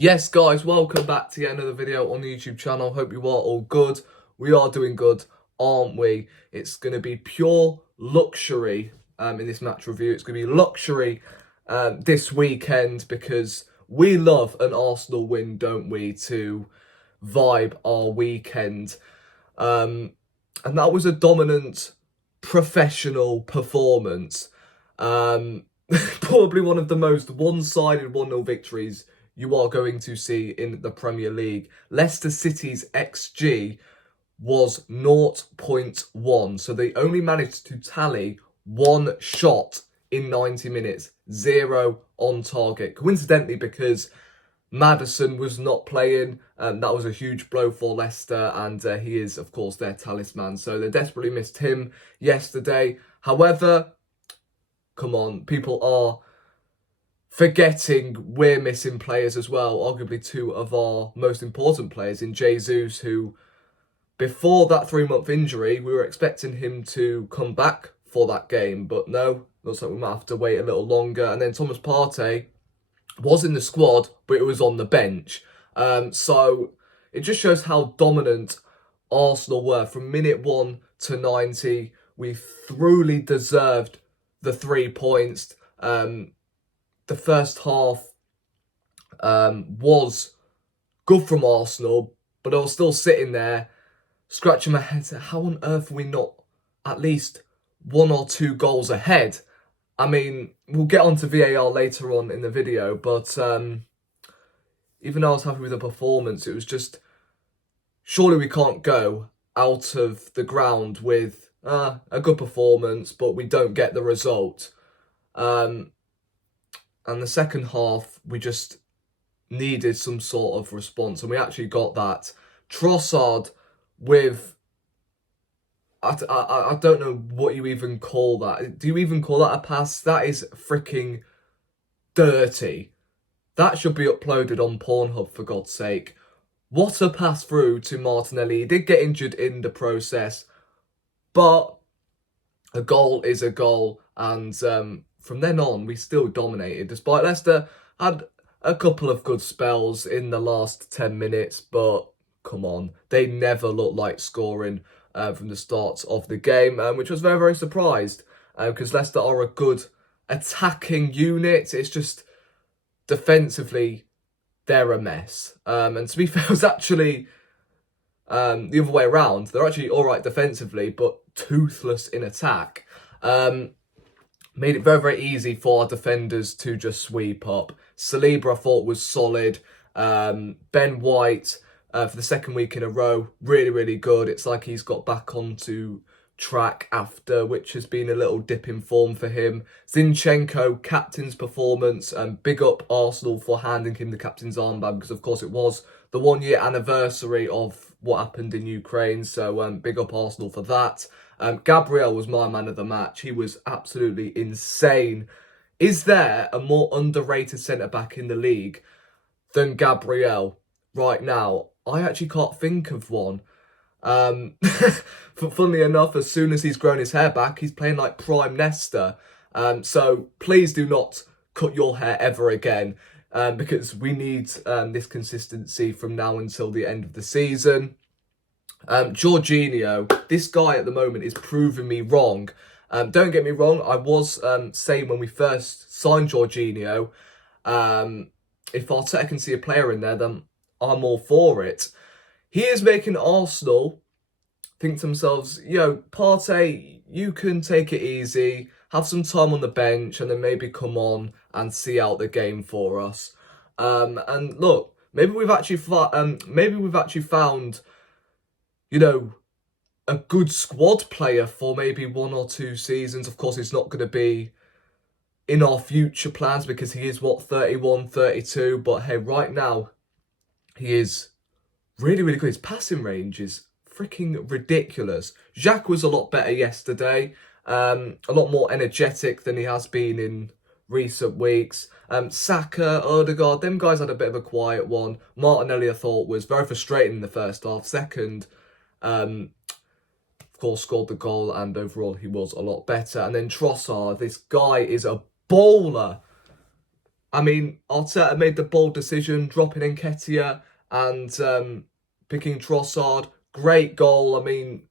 Yes, guys, welcome back to yet another video on the YouTube channel. Hope you are all good. We are doing good, aren't we? It's going to be pure luxury in this match review. It's going to be luxury this weekend because we love an Arsenal win, don't we, to vibe our weekend. And that was a dominant, professional performance. Probably one of the most one-sided 1-0 victories you are going to see in the Premier League. Leicester City's XG was 0.1, so they only managed to tally one shot in 90 minutes, 0 on target. Coincidentally, because Maddison was not playing, that was a huge blow for Leicester, and he is, of course, their talisman. So they desperately missed him yesterday. However, come on, people are forgetting we're missing players as well. Arguably two of our most important players in Jesus, who before that 3-month injury, we were expecting him to come back for that game. But no, looks like we might have to wait a little longer. And then Thomas Partey was in the squad, but it was on the bench. So it just shows how dominant Arsenal were from minute 1 to 90. We thoroughly deserved the 3 points. The first half was good from Arsenal, but I was still sitting there scratching my head. How on earth are we not at least 1 or 2 goals ahead? I mean, we'll get onto VAR later on in the video, but even though I was happy with the performance, it was just, surely we can't go out of the ground with a good performance, but we don't get the result. And the second half, we just needed some sort of response, and we actually got that. Trossard with, I don't know what you even call that. Do you even call that a pass? That is freaking dirty. That should be uploaded on Pornhub, for God's sake. What a pass through to Martinelli. He did get injured in the process, but a goal is a goal, and from then on, we still dominated, despite Leicester had a couple of good spells in the last 10 minutes, but come on, they never looked like scoring from the start of the game, which was very, very surprised, because Leicester are a good attacking unit. It's just defensively, they're a mess. And to be fair, it was actually the other way around. They're actually all right defensively, but toothless in attack. Made it very, very easy for our defenders to just sweep up. Saliba, I thought, was solid. Ben White, for the second week in a row, really, really good. It's like he's got back onto track after, which has been a little dip in form for him. Zinchenko, captain's performance, and big up Arsenal for handing him the captain's armband, because of course it was the 1-year anniversary of what happened in Ukraine, so big up Arsenal for that. Gabriel was my man of the match. He was absolutely insane. Is there a more underrated centre-back in the league than Gabriel right now? I actually can't think of one. Funnily enough, as soon as he's grown his hair back, he's playing like prime Leicester. So please do not cut your hair ever again, because we need this consistency from now until the end of the season. Jorginho, this guy at the moment is proving me wrong. Don't get me wrong, I was saying when we first signed Jorginho, if Arteta can see a player in there, then I'm all for it. He is making Arsenal think to themselves, Partey, you can take it easy, have some time on the bench, and then maybe come on and see out the game for us. And look, maybe we've actually found, a good squad player for maybe 1 or 2 seasons. Of course, it's not going to be in our future plans because he is, 31, 32. But hey, right now, he is really, really good. His passing range is freaking ridiculous. Xhaka was a lot better yesterday. A lot more energetic than he has been in recent weeks. Saka, Odegaard, them guys had a bit of a quiet one. Martinelli, I thought, was very frustrating in the first half. Second, of course, scored the goal, and overall he was a lot better. And then Trossard, this guy is a baller. I mean, Arteta made the bold decision, dropping Nketiah and picking Trossard. Great goal. I mean,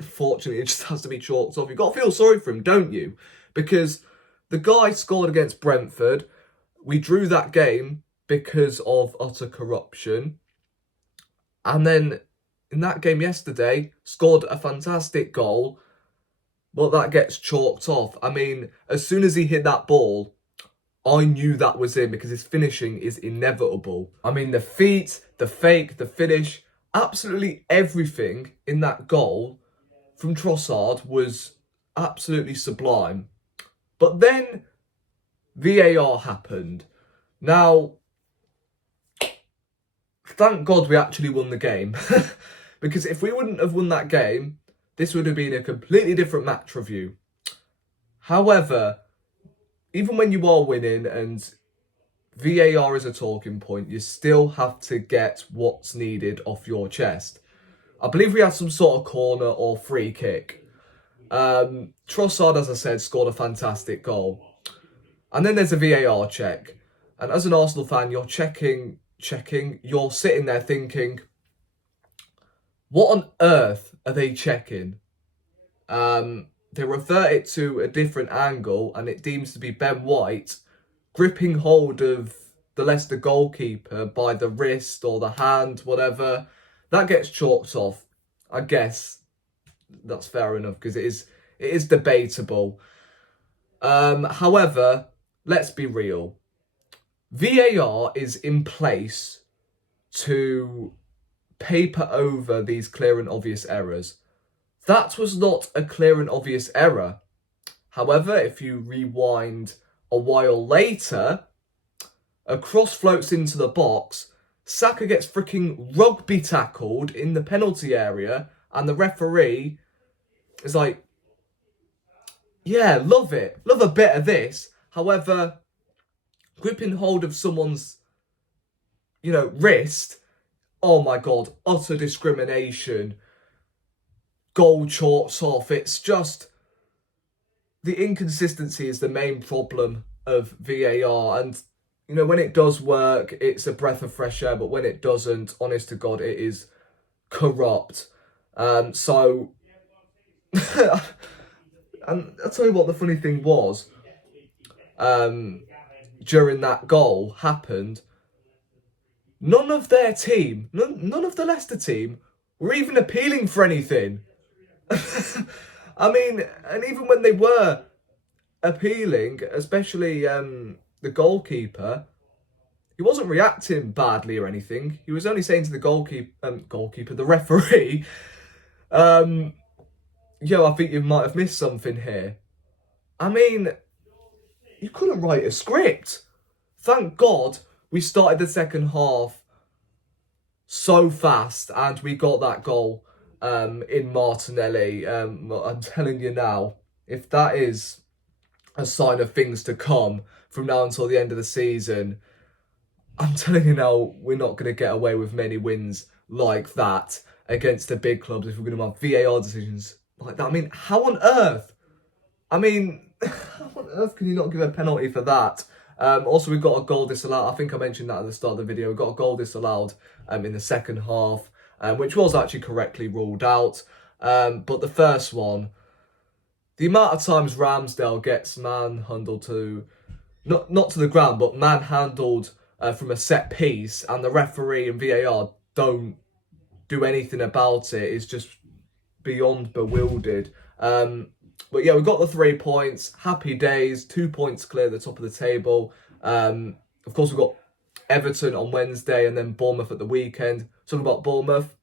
fortunately, it just has to be chalked off. You've got to feel sorry for him, don't you? Because the guy scored against Brentford. We drew that game because of utter corruption. And then in that game yesterday, scored a fantastic goal, but that gets chalked off. I mean, as soon as he hit that ball, I knew that was him because his finishing is inevitable. I mean, the feet, the fake, the finish, absolutely everything in that goal from Trossard was absolutely sublime. But then VAR happened. Now, thank God we actually won the game. Because if we wouldn't have won that game, this would have been a completely different match review. However, even when you are winning and VAR is a talking point, you still have to get what's needed off your chest. I believe we had some sort of corner or free kick. Trossard, as I said, scored a fantastic goal. And then there's a VAR check. And as an Arsenal fan, you're checking, you're sitting there thinking, what on earth are they checking? They refer it to a different angle and it deems to be Ben White gripping hold of the Leicester goalkeeper by the wrist or the hand, whatever. That gets chalked off. I guess that's fair enough because it is debatable. However, let's be real. VAR is in place to paper over these clear and obvious errors. That was not a clear and obvious error. However, if you rewind a while later, a cross floats into the box, Saka gets freaking rugby tackled in the penalty area, and the referee is like, yeah, love it. Love a bit of this. However, gripping hold of someone's, wrist, oh my God, utter discrimination. Goal chalks off. It's just, the inconsistency is the main problem of VAR. And, when it does work, it's a breath of fresh air. But when it doesn't, honest to God, it is corrupt. So, and I'll tell you what the funny thing was. During that goal happened, none of their team, none of the Leicester team, were even appealing for anything. I mean, and even when they were appealing, especially the goalkeeper, he wasn't reacting badly or anything. He was only saying to the the referee, yo, I think you might have missed something here. I mean, you couldn't write a script. Thank God we started the second half so fast and we got that goal in Martinelli. I'm telling you now, if that is a sign of things to come from now until the end of the season, I'm telling you now, we're not going to get away with many wins like that against the big clubs if we're going to have VAR decisions like that. I mean, how on earth? How on earth can you not give a penalty for that? Also, we've got a goal disallowed. I think I mentioned that at the start of the video. We've got a goal disallowed in the second half, which was actually correctly ruled out. But the first one, the amount of times Ramsdale gets manhandled to, not to the ground, but manhandled from a set piece, and the referee and VAR don't do anything about it, is just beyond bewildered. But yeah, we got the 3 points. Happy days. 2 points clear at the top of the table. Of course, we've got Everton on Wednesday and then Bournemouth at the weekend. Talking about Bournemouth,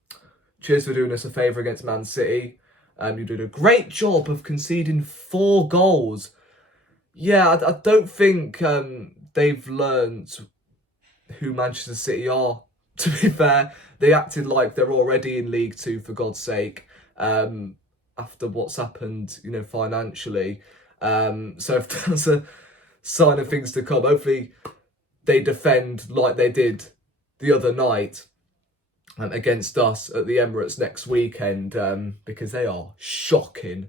cheers for doing us a favour against Man City. You did a great job of conceding 4 goals. Yeah, I don't think they've learned who Manchester City are, to be fair. They acted like they're already in League Two, for God's sake. After what's happened, financially. So if that's a sign of things to come, hopefully they defend like they did the other night against us at the Emirates next weekend, because they are shocking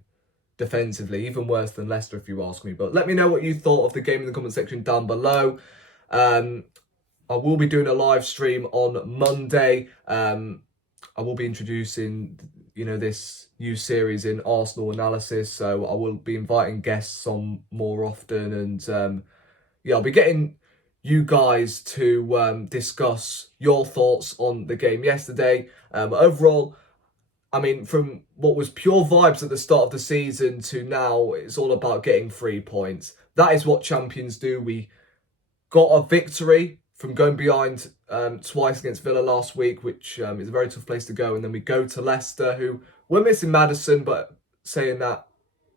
defensively, even worse than Leicester if you ask me. But let me know what you thought of the game in the comment section down below. I will be doing a live stream on Monday. I will be introducing, this new series in Arsenal analysis. So I will be inviting guests on more often, and I'll be getting you guys to discuss your thoughts on the game yesterday. Overall, I mean, from what was pure vibes at the start of the season to now, it's all about getting 3 points. That is what champions do. We got a victory from going behind twice against Villa last week, which is a very tough place to go. And then we go to Leicester, who were missing Maddison, but saying that,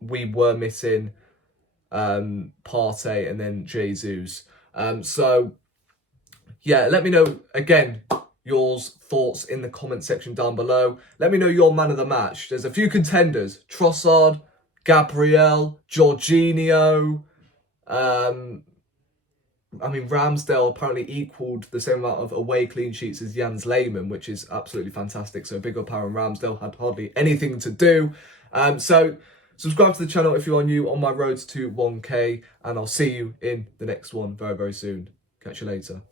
we were missing Partey and then Jesus. Let me know, again, your thoughts in the comment section down below. Let me know your man of the match. There's a few contenders: Trossard, Gabriel, Jorginho. Ramsdale apparently equaled the same amount of away clean sheets as Jens Lehmann, which is absolutely fantastic. So big up Aaron Ramsdale, had hardly anything to do. So subscribe to the channel if you are new on my road to 1K, and I'll see you in the next one very, very soon. Catch you later.